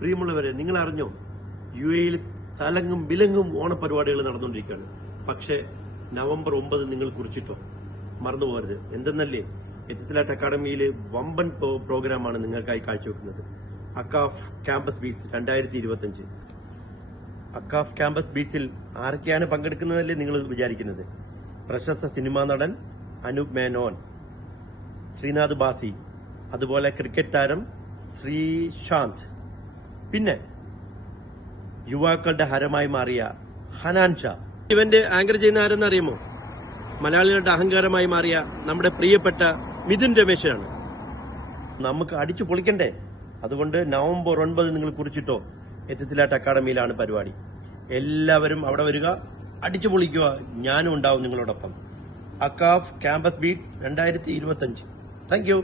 പ്രിയമുള്ളവരെ, നിങ്ങൾ അറിഞ്ഞോ, UAE തലങ്ങും വിലങ്ങും ഓണപരിപാടികൾ നടന്നുകൊണ്ടിരിക്കുകയാണ്. പക്ഷേ നവംബർ 9 നിങ്ങൾ കുറിച്ചിട്ടോ, മറന്നുപോകരുത്. എന്തെന്നല്ലേ, എത്തിസലാറ്റ് അക്കാഡമിയിൽ വമ്പൻ പ്രോഗ്രാമാണ് നിങ്ങൾക്കായി കാഴ്ചവെക്കുന്നത്. Akcaf campus beats 2025. Akcaf campus ബീറ്റ്സിൽ ആരൊക്കെയാണ് പങ്കെടുക്കുന്നതല്ലേ നിങ്ങൾ വിചാരിക്കുന്നത്? പ്രശസ്ത സിനിമാ നടൻ അനൂപ് മേനോൻ, ശ്രീനാഥ് ബാസി, അതുപോലെ ക്രിക്കറ്റ് താരം ശ്രീശാന്ത്, പിന്നെ യുവാക്കളുടെ ഹരമായി മാറിയ ഹനാൻ ഷാ. ഇവന്റ് ആങ്കർ ചെയ്യുന്ന ആരെന്ന് അറിയുമോ? മലയാളികളുടെ അഹങ്കാരമായി മാറിയ നമ്മുടെ പ്രിയപ്പെട്ട മിഥുൻ രമേശാണ്. നമുക്ക് അടിച്ചു പൊളിക്കണ്ടേ? അതുകൊണ്ട് നവംബർ 9 നിങ്ങൾ കുറിച്ചിട്ടോ, എത്തിസലാറ്റ് അക്കാഡമിയിലാണ് പരിപാടി. എല്ലാവരും അവിടെ വരിക, അടിച്ചു പൊളിക്കുക. ഞാനും ഉണ്ടാവും നിങ്ങളോടൊപ്പം. Akcaf campus beats 2025. Thank you.